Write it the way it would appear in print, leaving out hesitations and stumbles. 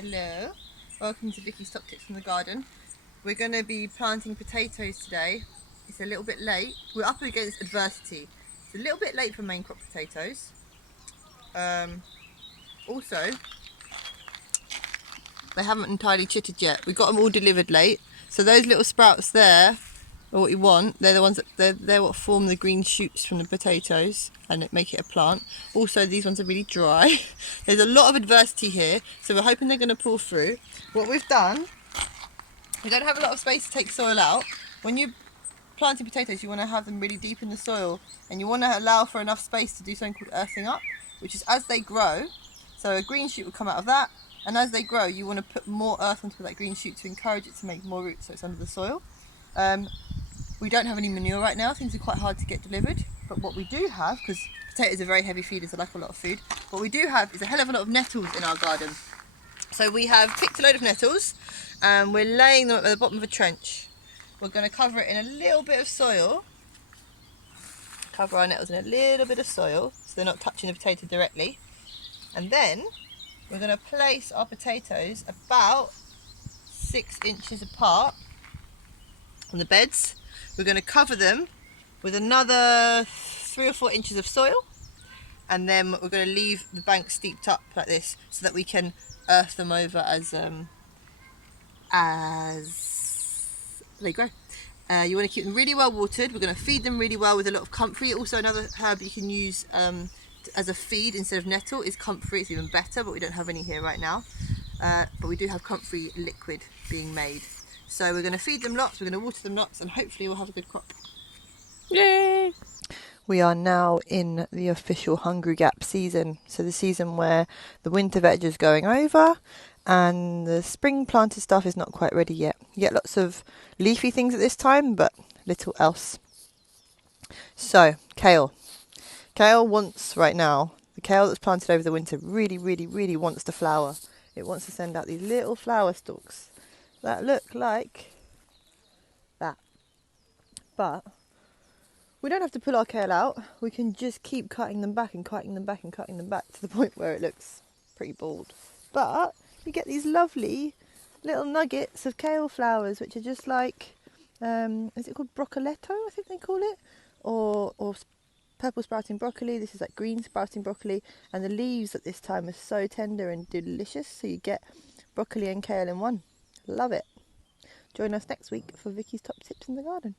Hello, welcome to Vicky's Top Tips from the Garden. We're going to be planting potatoes today. It's a little bit late. We're up against adversity. It's a little bit late for main crop potatoes. Also, they haven't entirely chittered yet. We got them all delivered late. So those little sprouts there are what you want. They're the ones that they're what form the green shoots from the potatoes and make it a plant. Also, these ones are really dry. There's a lot of adversity here, so we're hoping they're going to pull through. What we've done, we don't have a lot of space to take soil out. When you're planting potatoes, you want to have them really deep in the soil, and you want to allow for enough space to do something called earthing up, which is as they grow. So a green shoot will come out of that, and as they grow, you want to put more earth onto that green shoot to encourage it to make more roots, so it's under the soil. We don't have any manure right now. Things are quite hard to get delivered, but what we do have, because potatoes are very heavy feeders, they like a lot of food, what we do have is a hell of a lot of nettles in our garden. So we have picked a load of nettles and we're laying them at the bottom of a trench. We're going to cover it in a little bit of soil. Cover our nettles in a little bit of soil so they're not touching the potato directly. And then we're going to place our potatoes about 6 inches apart on the beds. We're going to cover them with another 3 or 4 inches of soil, and then we're going to leave the bank steeped up like this so that we can earth them over as they grow. You want to keep them really well watered. We're going to feed them really well with a lot of comfrey. Also, another herb you can use as a feed instead of nettle is comfrey. It's even better, but we don't have any here right now. But we do have comfrey liquid being made. So we're going to feed them lots, we're going to water them lots, and hopefully we'll have a good crop. Yay! We are now in the official Hungry Gap season. So the season where the winter veg is going over and the spring planted stuff is not quite ready yet. You get lots of leafy things at this time, but little else. So, kale. Kale wants right now, the kale that's planted over the winter really wants to flower. It wants to send out these little flower stalks that look like that. But we don't have to pull our kale out. We can just keep cutting them back and cutting them back and cutting them back to the point where it looks pretty bald. But you get these lovely little nuggets of kale flowers, which are just like, is it called broccoletto, I think they call it? Or purple sprouting broccoli. This is like green sprouting broccoli. And the leaves at this time are so tender and delicious. So you get broccoli and kale in one. Love it. Join us next week for Vicky's Top Tips in the Garden.